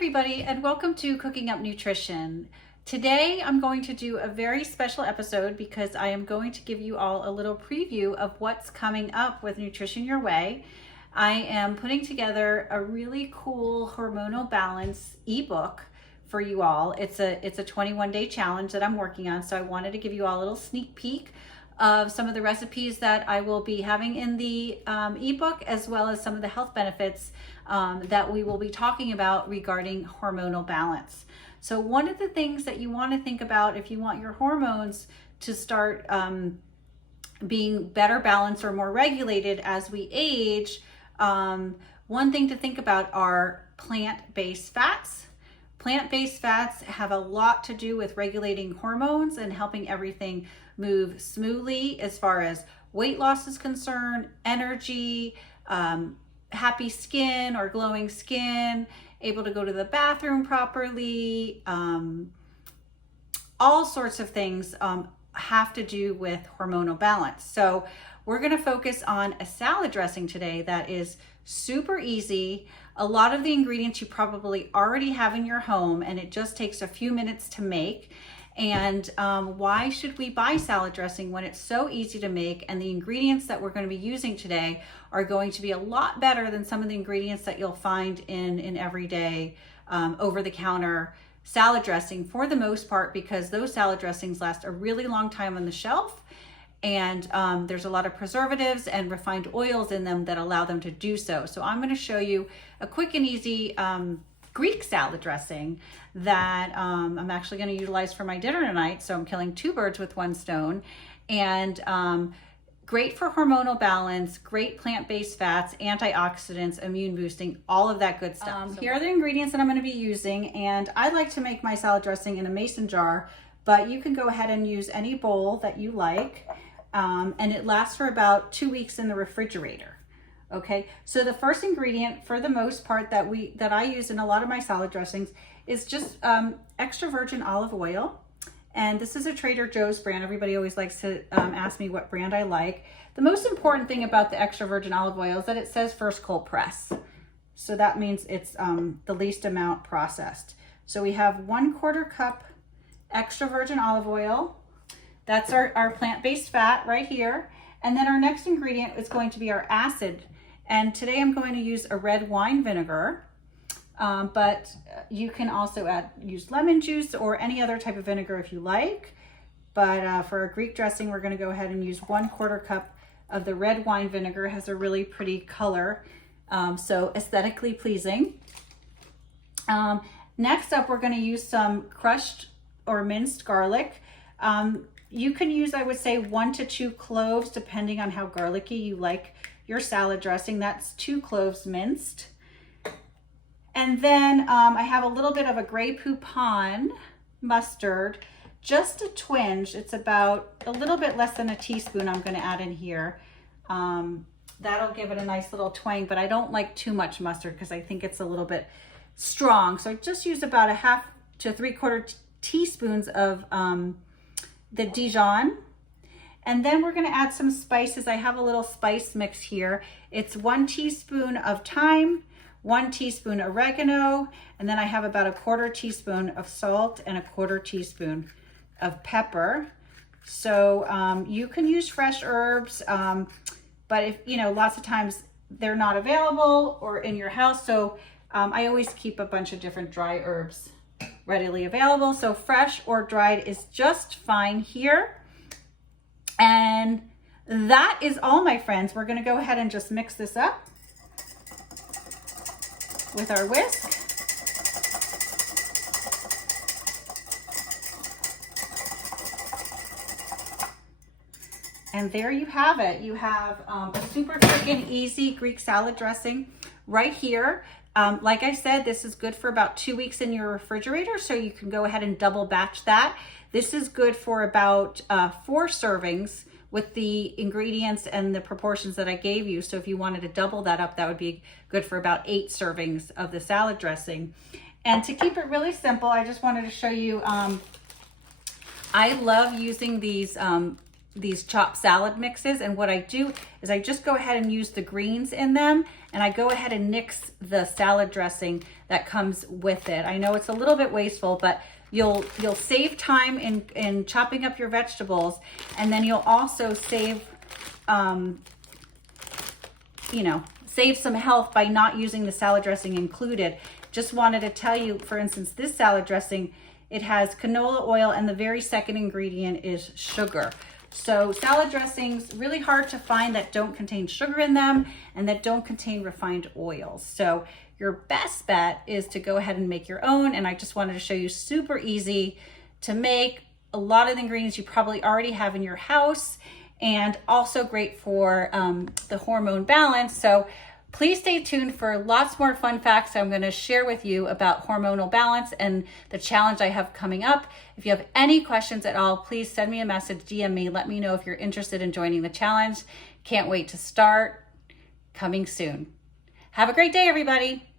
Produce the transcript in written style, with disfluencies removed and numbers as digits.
everybody, and welcome to Cooking Up Nutrition. Today I'm going to do a very special episode because I am going to give you all a little preview of what's coming up with Nutrition Your Way. I am putting together a really cool hormonal balance ebook for you all. It's a 21-day challenge that I'm working on, so I wanted to give you all a little sneak peek of some of the recipes that I will be having in the ebook, as well as some of the health benefits that we will be talking about regarding hormonal balance. So one of the things that you want to think about if you want your hormones to start being better balanced or more regulated as we age, one thing to think about are plant-based fats. Plant-based fats have a lot to do with regulating hormones and helping everything move smoothly as far as weight loss is concerned, energy, happy skin or glowing skin, able to go to the bathroom properly, all sorts of things have to do with hormonal balance. So we're going to focus on a salad dressing today that is super easy. A lot of the ingredients you probably already have in your home, and it just takes a few minutes to make. And why should we buy salad dressing when it's so easy to make, and the ingredients that we're going to be using today are going to be a lot better than some of the ingredients that you'll find in everyday over-the-counter salad dressing, for the most part, because those salad dressings last a really long time on the shelf, and there's a lot of preservatives and refined oils in them that allow them to do so. So I'm going to show you a quick and easy Greek salad dressing that I'm actually going to utilize for my dinner tonight. So I'm killing two birds with one stone, and great for hormonal balance, great plant-based fats, antioxidants, immune boosting, all of that good stuff. Here are the ingredients that I'm going to be using, and I like to make my salad dressing in a mason jar, but you can go ahead and use any bowl that you like, and it lasts for about 2 weeks in the refrigerator. Okay, so the first ingredient, for the most part, that I use in a lot of my salad dressings is just extra virgin olive oil. And this is a Trader Joe's brand. Everybody always likes to ask me what brand I like. The most important thing about the extra virgin olive oil is that it says first cold press. So that means it's the least amount processed. So we have 1/4 cup extra virgin olive oil. That's our plant-based fat right here. And then our next ingredient is going to be our acid. And today I'm going to use a red wine vinegar, but you can also use lemon juice or any other type of vinegar if you like. But for a Greek dressing, we're going to go ahead and use 1/4 cup of the red wine vinegar. It has a really pretty color, so aesthetically pleasing. Next up, we're going to use some crushed or minced garlic. You can use, I would say, 1 to 2 cloves, depending on how garlicky you like your salad dressing. That's 2 cloves minced. And then I have a little bit of a Grey Poupon mustard, just a twinge. It's about a little bit less than a teaspoon I'm going to add in here. That'll give it a nice little twang, but I don't like too much mustard because I think it's a little bit strong. So just use about a 1/2 to 3/4 teaspoons of the Dijon. And then we're going to add some spices. I have a little spice mix here. It's 1 teaspoon of thyme, 1 teaspoon oregano, and then I have about a 1/4 teaspoon of salt and a 1/4 teaspoon of pepper. So you can use fresh herbs, but if lots of times they're not available or in your house. So I always keep a bunch of different dry herbs readily available. So fresh or dried is just fine here. And that is all, my friends. We're going to go ahead and just mix this up with our whisk. And there you have it. You have a super freaking easy Greek salad dressing right here. Like I said, this is good for about 2 weeks in your refrigerator, so you can go ahead and double batch that. This is good for about 4 servings with the ingredients and the proportions that I gave you. So if you wanted to double that up, that would be good for about 8 servings of the salad dressing. And to keep it really simple, I just wanted to show you, I love using these these chopped salad mixes, and what I do is I just go ahead and use the greens in them, and I go ahead and mix the salad dressing that comes with it. I know it's a little bit wasteful, but you'll save time in chopping up your vegetables, and then you'll also save save some health by not using the salad dressing included. Just wanted to tell you, for instance, this salad dressing, it has canola oil, and the very second ingredient is sugar. So salad dressings, really hard to find that don't contain sugar in them and that don't contain refined oils. So your best bet is to go ahead and make your own. And I just wanted to show you, super easy to make. A lot of the ingredients you probably already have in your house, and also great for the hormone balance. So please stay tuned for lots more fun facts I'm going to share with you about hormonal balance and the challenge I have coming up. If you have any questions at all, please send me a message, DM me, let me know if you're interested in joining the challenge. Can't wait to start. Coming soon. Have a great day, everybody.